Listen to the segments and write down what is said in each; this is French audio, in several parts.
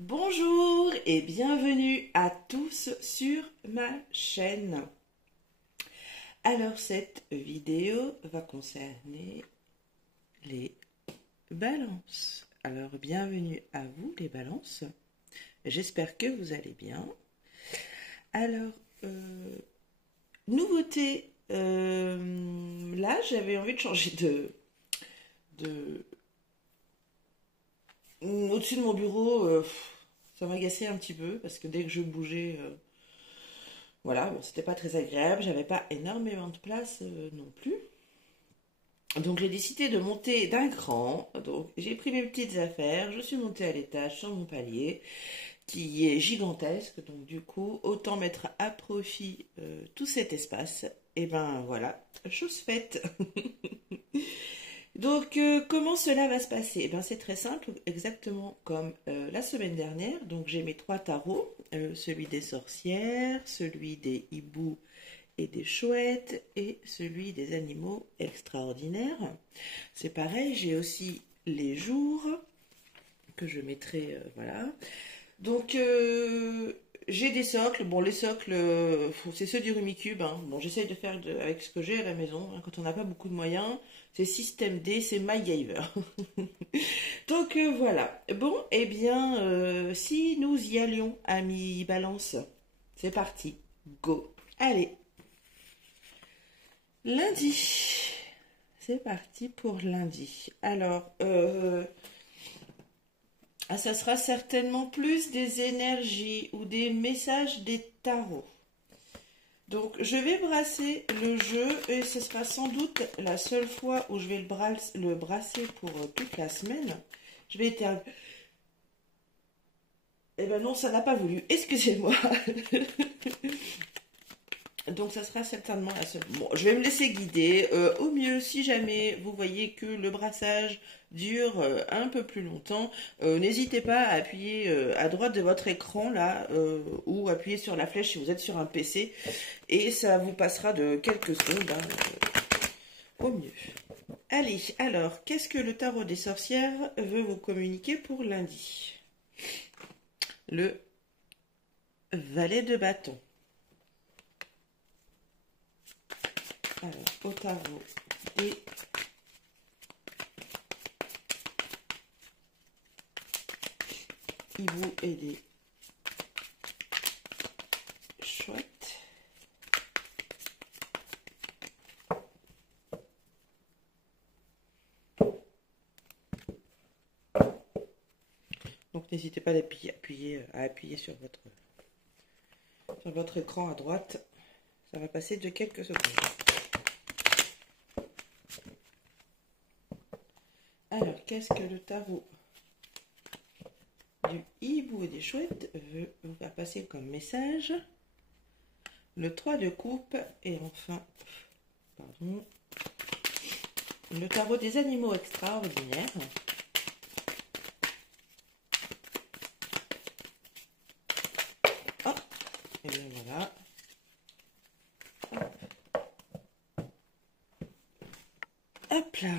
Bonjour et bienvenue à tous sur ma chaîne. Alors cette vidéo va concerner les balances. Alors bienvenue à vous les balances. J'espère que vous allez bien. Alors, nouveauté, là j'avais envie de changer de au-dessus de mon bureau, ça m'agaçait un petit peu parce que dès que je bougeais, voilà, bon, c'était pas très agréable. J'avais pas énormément de place non plus. Donc j'ai décidé de monter d'un cran. Donc j'ai pris mes petites affaires, je suis montée à l'étage sur mon palier qui est gigantesque. Donc du coup, autant mettre à profit tout cet espace. Et ben voilà, chose faite. Donc, comment cela va se passer? Eh bien, c'est très simple, exactement comme la semaine dernière. Donc, j'ai mes trois tarots, celui des sorcières, celui des hiboux et des chouettes, et celui des animaux extraordinaires. C'est pareil, j'ai aussi les jours que je mettrai, voilà. Donc, j'ai des socles. Bon, les socles, c'est ceux du Rumicube, hein. Bon, j'essaye de faire avec ce que j'ai à la maison, hein. Quand on n'a pas beaucoup de moyens, c'est système D, c'est MacGyver. Donc, voilà. Bon, eh bien, si nous y allions, amis balance, c'est parti. Go. Allez. Lundi. C'est parti pour lundi. Alors, ça sera certainement plus des énergies ou des messages des tarots. Donc, je vais brasser le jeu et ce sera sans doute la seule fois où je vais le brasser pour toute la semaine. Je vais éternuer. Eh ben non, ça n'a pas voulu. Excusez-moi. Donc, ça sera certainement la seule. Bon, je vais me laisser guider. Au mieux, si jamais vous voyez que le brassage dure un peu plus longtemps, n'hésitez pas à appuyer à droite de votre écran là, ou appuyer sur la flèche si vous êtes sur un PC, et ça vous passera de quelques secondes, hein, au mieux. Allez, alors, qu'est-ce que le tarot des sorcières veut vous communiquer pour lundi? Le valet de bâton. Alors, au tarot des hiboux et des chouettes. Donc n'hésitez pas à appuyer sur votre écran à droite. Ça va passer de quelques secondes. Alors, qu'est-ce que le tarot du hibou et des chouettes veut vous faire passer comme message? Le 3 de coupe et enfin, pardon, le tarot des animaux extraordinaires. Oh, et bien voilà. Hop là.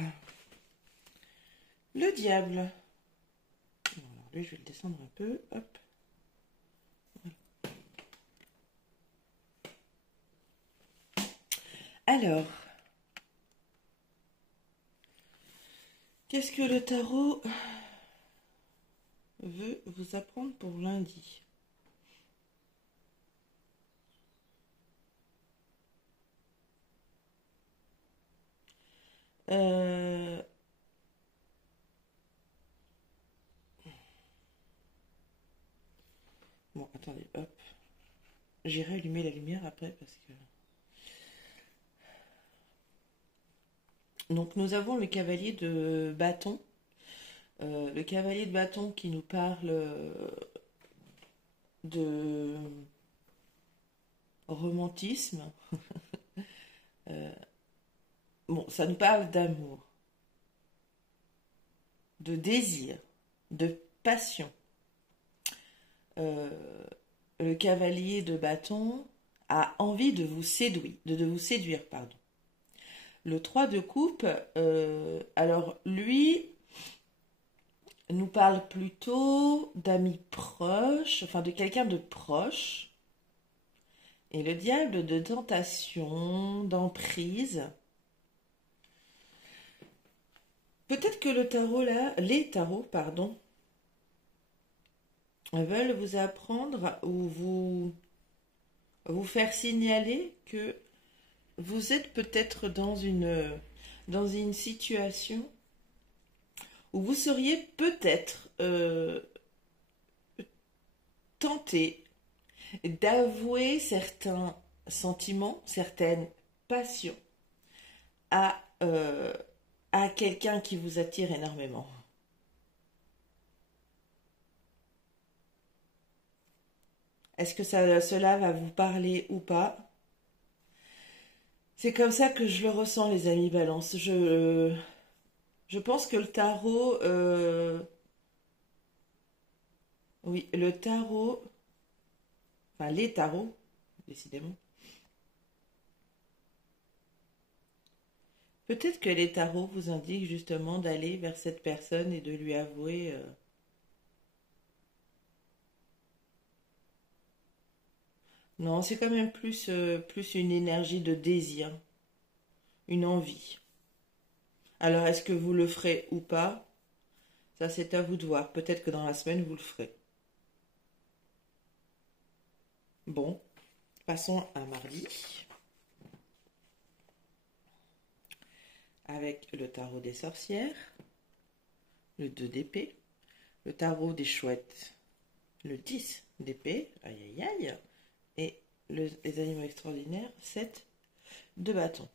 Le diable. Alors lui, je vais le descendre un peu. Hop. Voilà. Alors, qu'est-ce que le tarot veut vous apprendre pour lundi? Bon, attendez, hop. J'irai allumer la lumière après parce que... Donc nous avons le cavalier de bâton. Le cavalier de bâton qui nous parle de romantisme. Bon, ça nous parle d'amour, de désir, de passion. Euh, le cavalier de bâton a envie de vous séduire, pardon. Le 3 de coupe, alors lui, nous parle plutôt d'amis proches, enfin de quelqu'un de proche. Et le diable de tentation, d'emprise. Peut-être que le tarot là, les tarots, pardon, veulent vous apprendre ou vous faire signaler que vous êtes peut-être dans une situation où vous seriez peut-être tenté d'avouer certains sentiments, certaines passions à, euh, à quelqu'un qui vous attire énormément. Est-ce que cela va vous parler ou pas? C'est comme ça que je le ressens, les amis Balance. Je pense que le tarot, oui, le tarot, enfin les tarots, décidément. Peut-être que les tarots vous indiquent justement d'aller vers cette personne et de lui avouer. Non, c'est quand même plus une énergie de désir, une envie. Alors, est-ce que vous le ferez ou pas? Ça, c'est à vous de voir. Peut-être que dans la semaine, vous le ferez. Bon, passons à mardi. Avec le tarot des sorcières, le 2 d'épée, le tarot des chouettes, le 10 d'épée, aïe aïe aïe, et les animaux extraordinaires, 7 de bâton.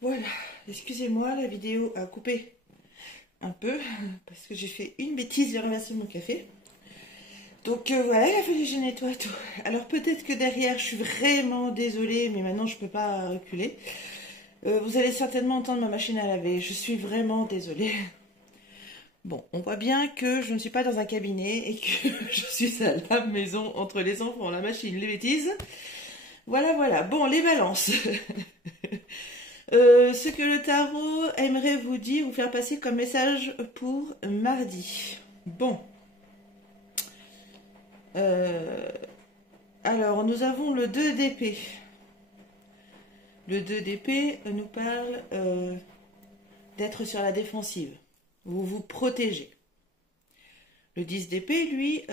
Voilà, excusez-moi, la vidéo a coupé un peu, parce que j'ai fait une bêtise, j'ai ramassé mon café. Donc voilà, il a fallu que je nettoie tout. Alors peut-être que derrière, je suis vraiment désolée, mais maintenant je peux pas reculer. Vous allez certainement entendre ma machine à laver, je suis vraiment désolée. Bon, on voit bien que je ne suis pas dans un cabinet et que je suis à la maison entre les enfants, la machine, les bêtises. Voilà, voilà. Bon, les balances. Ce que le tarot aimerait vous dire, vous faire passer comme message pour mardi. Bon. Alors, nous avons le 2 d'épée. Le 2 d'épée nous parle d'être sur la défensive. Vous vous protégez. Le 10 d'épée, lui,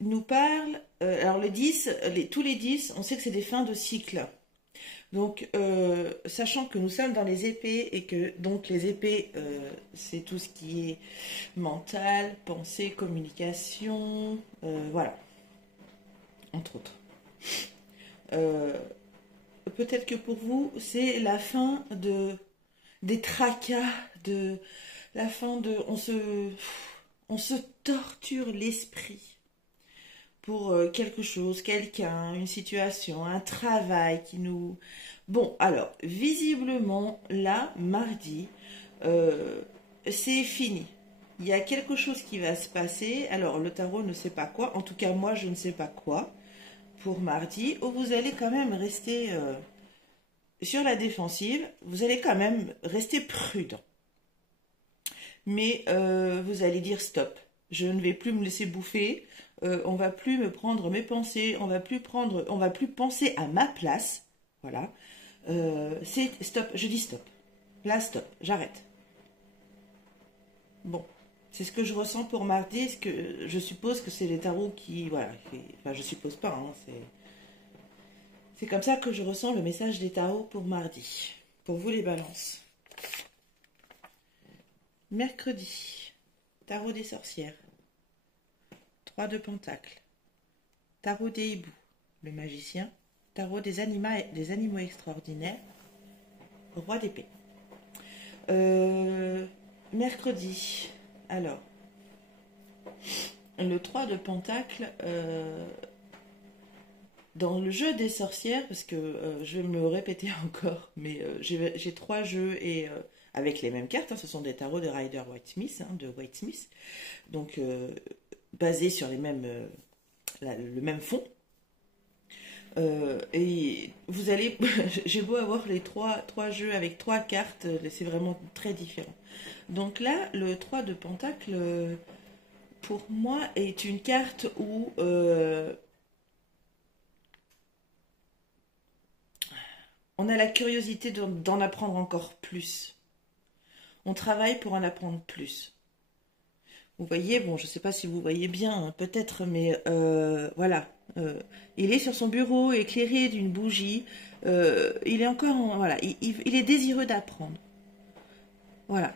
nous parle... alors le 10, tous les 10, on sait que c'est des fins de cycle. Donc, sachant que nous sommes dans les épées et que donc les épées, c'est tout ce qui est mental, pensée, communication, voilà, entre autres. Peut-être que pour vous, c'est la fin des tracas, la fin de... On se torture l'esprit pour quelque chose, quelqu'un, une situation, un travail qui nous... Bon, alors, visiblement, là, mardi, c'est fini. Il y a quelque chose qui va se passer. Alors, le tarot ne sait pas quoi. En tout cas, moi, je ne sais pas quoi pour mardi. Où vous allez quand même rester sur la défensive. Vous allez quand même rester prudent. Mais vous allez dire stop. Je ne vais plus me laisser bouffer. On va plus me prendre mes pensées. On va plus penser à ma place. Voilà. C'est stop. Je dis stop. Là, stop. J'arrête. Bon. C'est ce que je ressens pour mardi. Ce que je suppose que c'est les tarots qui... Voilà. Enfin, je suppose pas. Hein, c'est comme ça que je ressens le message des tarots pour mardi. Pour vous, les balances. Mercredi. Tarot des sorcières. 3 de pentacles. Tarot des hiboux. Le magicien. Tarot des animaux extraordinaires. Roi d'épée. Mercredi. Alors, le 3 de pentacles, dans le jeu des sorcières, parce que je vais me répéter encore, mais j'ai 3 jeux et avec les mêmes cartes, hein, ce sont des tarots de Rider-Waite-Smith, hein, de Waite-Smith, donc basés sur le même fond. Et vous allez, j'ai beau avoir les trois jeux avec trois cartes, c'est vraiment très différent. Donc là, le 3 de Pentacle, pour moi, est une carte où on a la curiosité d'en apprendre encore plus. On travaille pour en apprendre plus. Vous voyez, bon, je ne sais pas si vous voyez bien, hein, peut-être, mais voilà. Il est sur son bureau, éclairé d'une bougie. Il est encore, voilà, il est désireux d'apprendre. Voilà.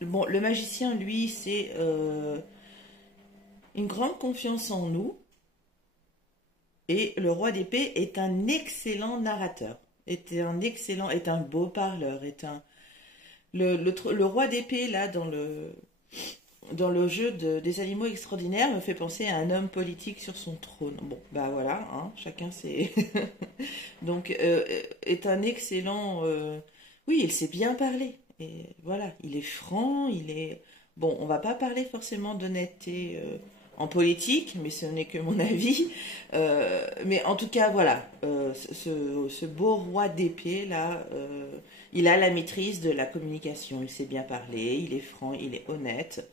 Bon, le magicien, lui, c'est une grande confiance en nous. Et le roi d'épée est un excellent narrateur. Est un beau parleur. Le roi d'épée, là, dans le jeu des animaux extraordinaires, me fait penser à un homme politique sur son trône. Bon, bah voilà, hein, chacun sait. Donc, est un excellent. Oui, il sait bien parler. Et voilà, il est franc, il est. Bon, on va pas parler forcément d'honnêteté en politique, mais ce n'est que mon avis. Mais en tout cas, voilà, ce beau roi d'épée là, il a la maîtrise de la communication. Il sait bien parler, il est franc, il est honnête.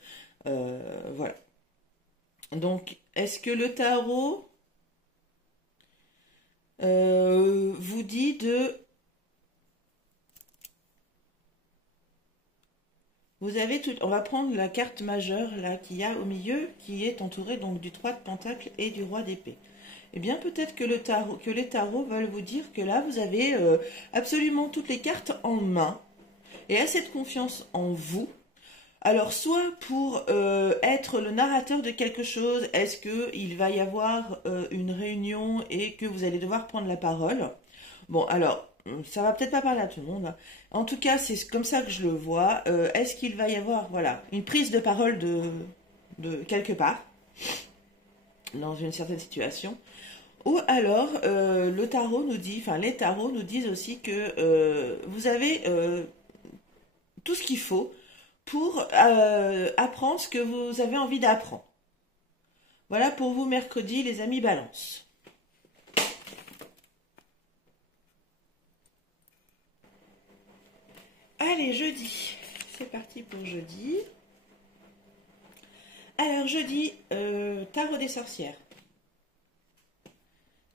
Voilà. Donc, est-ce que le tarot vous dit de... Vous avez tout... On va prendre la carte majeure là qu'il y a au milieu, qui est entourée donc du 3 de Pentacle et du roi d'épée. Eh bien, peut-être que les tarots veulent vous dire que là, vous avez absolument toutes les cartes en main et assez de confiance en vous. Alors, soit pour être le narrateur de quelque chose, est-ce qu'il va y avoir une réunion et que vous allez devoir prendre la parole? Bon, alors, ça va peut-être pas parler à tout le monde, hein. En tout cas, c'est comme ça que je le vois. Est-ce qu'il va y avoir, voilà, une prise de parole de quelque part, dans une certaine situation? Ou alors, le tarot nous dit, enfin, les tarots nous disent aussi que vous avez tout ce qu'il faut pour apprendre ce que vous avez envie d'apprendre. Voilà pour vous mercredi, les amis Balance. Allez, jeudi. C'est parti pour jeudi. Alors, jeudi, tarot des sorcières.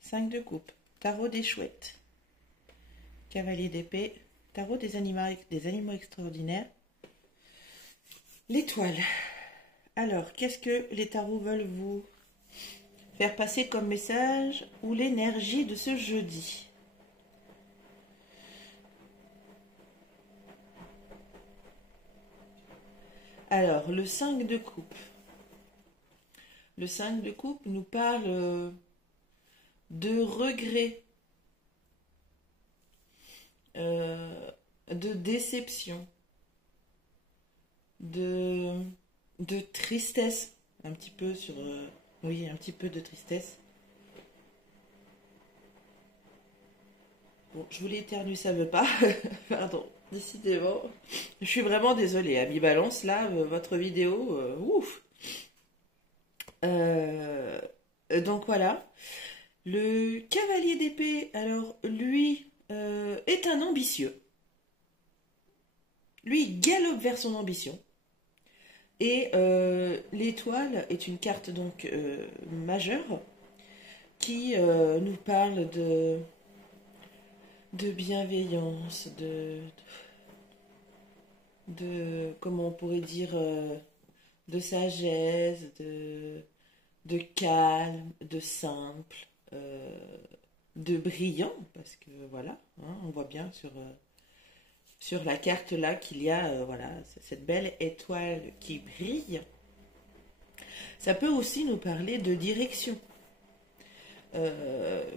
5 de coupe. Tarot des chouettes. Cavalier d'épée. Tarot des animaux extraordinaires. L'étoile. Alors, qu'est-ce que les tarots veulent vous faire passer comme message ou l'énergie de ce jeudi? Alors, le 5 de coupe. Le 5 de coupe nous parle de regret, de déception, de tristesse, un petit peu sur... oui, un petit peu de tristesse. Bon, je voulais éternuer, ça veut pas. Pardon, décidément. Je suis vraiment désolée, Ami Balance, là, votre vidéo, ouf. Euh, donc voilà. Le cavalier d'épée, alors lui, est un ambitieux. Lui, il galope vers son ambition. Et l'étoile est une carte donc majeure qui nous parle de bienveillance, comment on pourrait dire, de sagesse, de calme, de simple, de brillant, parce que voilà, hein, on voit bien sur la carte là qu'il y a voilà, cette belle étoile qui brille. Ça peut aussi nous parler de direction,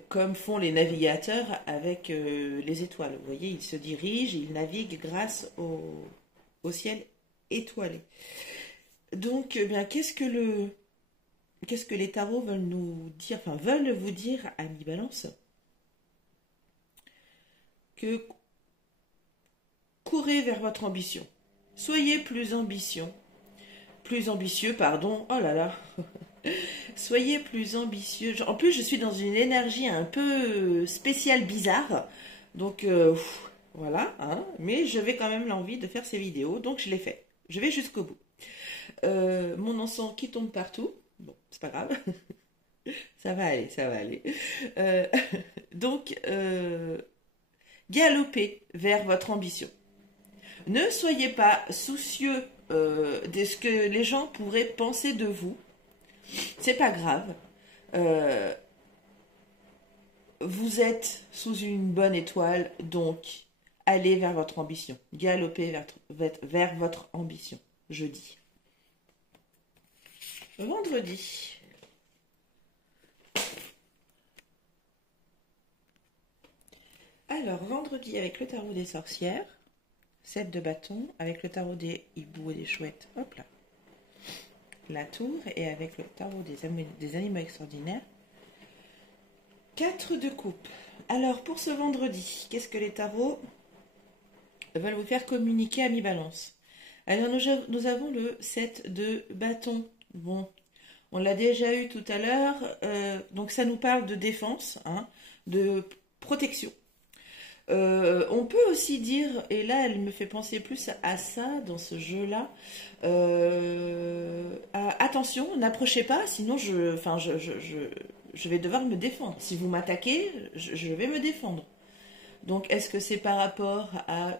comme font les navigateurs avec les étoiles. Vous voyez, ils se dirigent, ils naviguent grâce au ciel étoilé. Donc, eh bien, qu'est-ce que les tarots veulent nous dire, enfin veulent vous dire, Ami Balance, que courez vers votre ambition. Soyez plus ambitieux, pardon. Oh là là. Soyez plus ambitieux. En plus, je suis dans une énergie un peu spéciale, bizarre. Donc, voilà. Hein. Mais je vais quand même l'envie de faire ces vidéos. Donc, je l'ai fait. Je vais jusqu'au bout. Mon encens qui tombe partout. Bon, c'est pas grave. Ça va aller, ça va aller. Euh, donc, galopez vers votre ambition. Ne soyez pas soucieux de ce que les gens pourraient penser de vous. C'est pas grave. Euh, vous êtes sous une bonne étoile, donc allez vers votre ambition. Galopez vers votre ambition, jeudi. Vendredi. Alors, vendredi avec le tarot des sorcières, 7 de bâton, avec le tarot des hiboux et des chouettes, hop là, la tour, et avec le tarot des animaux extraordinaires, 4 de coupe. Alors, pour ce vendredi, qu'est-ce que les tarots veulent vous faire communiquer à mi-balance? Alors, nous avons le 7 de bâton. Bon, on l'a déjà eu tout à l'heure, donc ça nous parle de défense, hein, de protection. On peut aussi dire, et là elle me fait penser plus à ça dans ce jeu-là, attention, n'approchez pas, sinon je vais devoir me défendre. Si vous m'attaquez, je vais me défendre. Donc est-ce que c'est par rapport à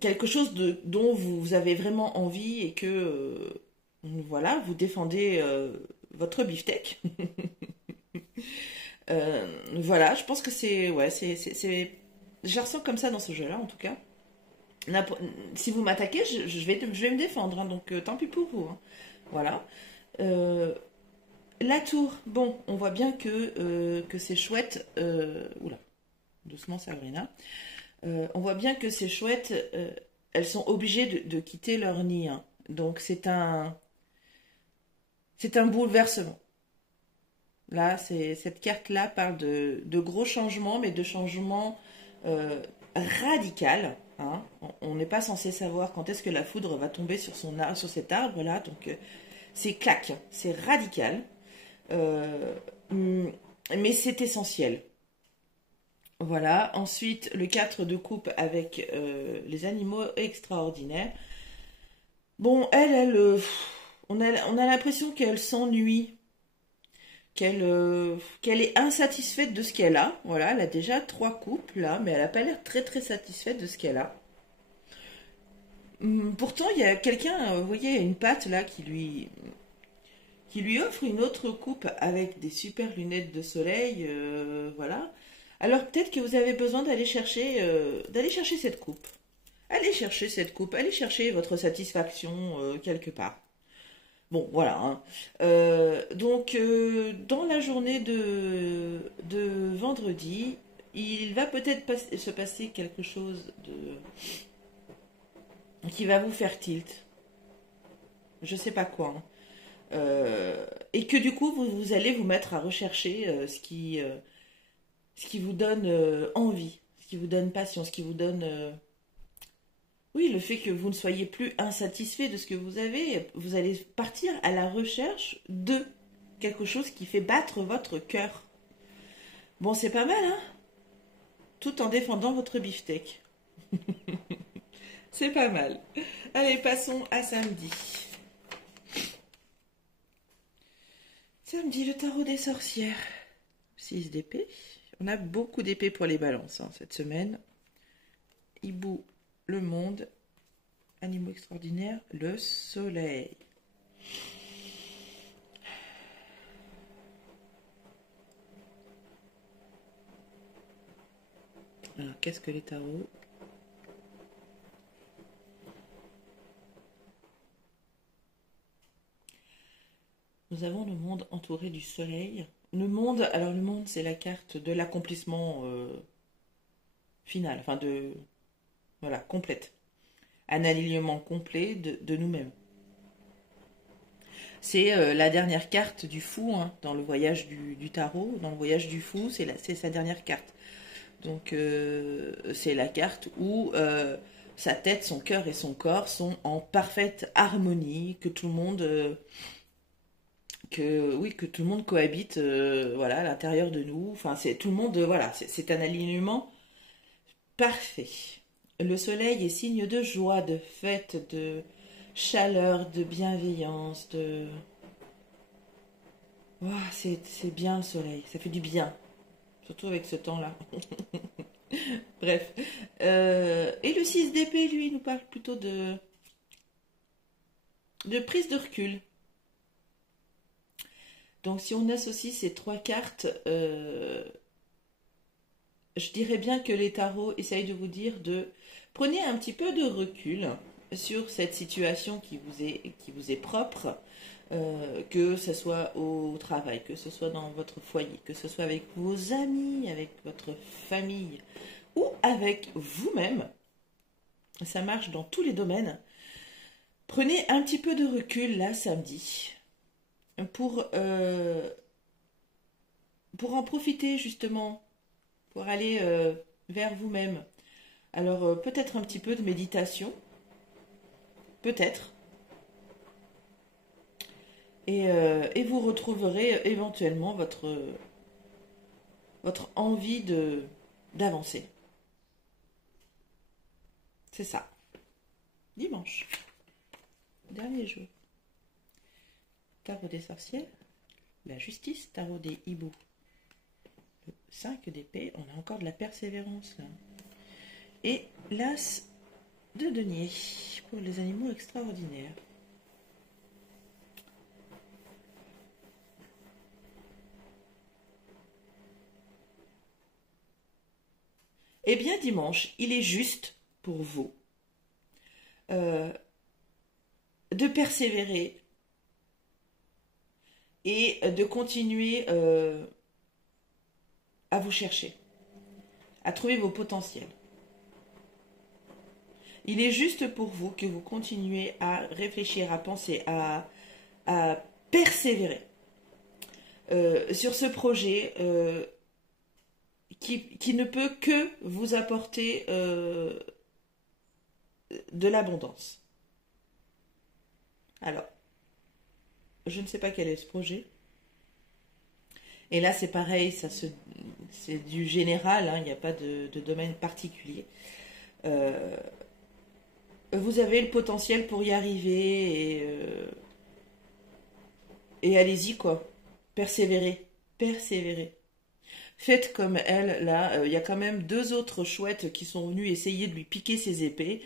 quelque chose dont vous avez vraiment envie et que voilà, vous défendez votre beefsteak? Voilà, je pense que c'est. Ouais, je la ressens comme ça dans ce jeu-là, en tout cas. Si vous m'attaquez, je vais me défendre, hein, donc tant pis pour vous. Hein. Voilà. La tour, bon, on voit bien que c'est chouette. Oula, doucement, Sabrina. On voit bien que ces chouettes, elles sont obligées de quitter leur nid. Hein. Donc c'est un bouleversement. Là, cette carte-là parle de gros changements, mais de changements radicaux. Hein. On n'est pas censé savoir quand est-ce que la foudre va tomber sur cet arbre-là. Donc, c'est clac, c'est radical. Mais c'est essentiel. Voilà. Ensuite, le 4 de coupe avec les animaux extraordinaires. Bon, on a l'impression qu'elle s'ennuie. Qu'elle est insatisfaite de ce qu'elle a. Voilà, elle a déjà 3 coupes là, mais elle n'a pas l'air très très satisfaite de ce qu'elle a. Pourtant, il y a quelqu'un, vous voyez, il y a une patte là qui lui offre une autre coupe avec des super lunettes de soleil, voilà. Alors peut-être que vous avez besoin d'aller chercher cette coupe. Allez chercher cette coupe, allez chercher votre satisfaction quelque part. Bon, voilà. Hein. Donc, dans la journée de vendredi, il va peut-être se passer quelque chose qui va vous faire tilt. Je sais pas quoi. Hein. Et que du coup, vous allez vous mettre à rechercher ce qui vous donne envie, ce qui vous donne passion, ce qui vous donne... Oui, le fait que vous ne soyez plus insatisfait de ce que vous avez, vous allez partir à la recherche de quelque chose qui fait battre votre cœur. Bon, c'est pas mal, hein? Tout en défendant votre beefsteak. C'est pas mal. Allez, passons à samedi. Samedi, le tarot des sorcières. 6 d'épée. On a beaucoup d'épées pour les balances hein, cette semaine. Hibou. Le monde, animaux extraordinaires, le soleil. Alors, qu'est-ce que les tarots? Nous avons le monde entouré du soleil. Le monde, c'est la carte de l'accomplissement final, enfin voilà, complète. Un alignement complet de nous-mêmes. C'est la dernière carte du fou hein, dans le voyage du tarot. Dans le voyage du fou, c'est sa dernière carte. Donc c'est la carte où sa tête, son cœur et son corps sont en parfaite harmonie, que tout le monde que oui, que tout le monde cohabite, voilà, à l'intérieur de nous. Enfin, c'est tout le monde, voilà, c'est un alignement parfait. Le soleil est signe de joie, de fête, de chaleur, de bienveillance, de... Ouah, c'est bien le soleil, ça fait du bien, surtout avec ce temps-là. Bref. Et le 6 d'épée, lui, nous parle plutôt de prise de recul. Donc si on associe ces trois cartes, je dirais bien que les tarots essayent de vous dire de prenez un petit peu de recul sur cette situation qui vous est propre, que ce soit au travail, que ce soit dans votre foyer, que ce soit avec vos amis, avec votre famille ou avec vous-même. Ça marche dans tous les domaines. Prenez un petit peu de recul là samedi pour en profiter justement, pour aller vers vous-même. Alors peut-être un petit peu de méditation, peut-être, et vous retrouverez éventuellement votre envie d'avancer. C'est ça. Dimanche, dernier jour. Tarot des sorcières, la justice, tarot des hiboux. Le 5 d'épée, on a encore de la persévérance là. Et l'as de denier pour les animaux extraordinaires. Eh bien dimanche, il est juste pour vous de persévérer et de continuer à vous chercher, à trouver vos potentiels. Il est juste pour vous que vous continuez à réfléchir, à penser, à persévérer sur ce projet qui ne peut que vous apporter de l'abondance. Alors, je ne sais pas quel est ce projet. Et là, c'est pareil, c'est du général, hein, il n'y a pas de domaine particulier. Vous avez le potentiel pour y arriver et allez-y, quoi. Persévérez, persévérez. Faites comme elle, là, il y a quand même deux autres chouettes qui sont venues essayer de lui piquer ses épées.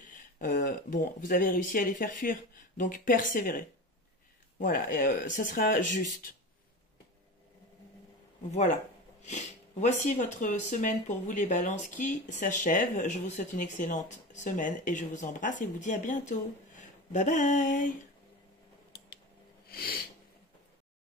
Bon, vous avez réussi à les faire fuir, donc persévérez. Voilà, ça sera juste. Voilà. Voici votre semaine pour vous les balances qui s'achève. Je vous souhaite une excellente semaine et je vous embrasse et vous dis à bientôt. Bye bye.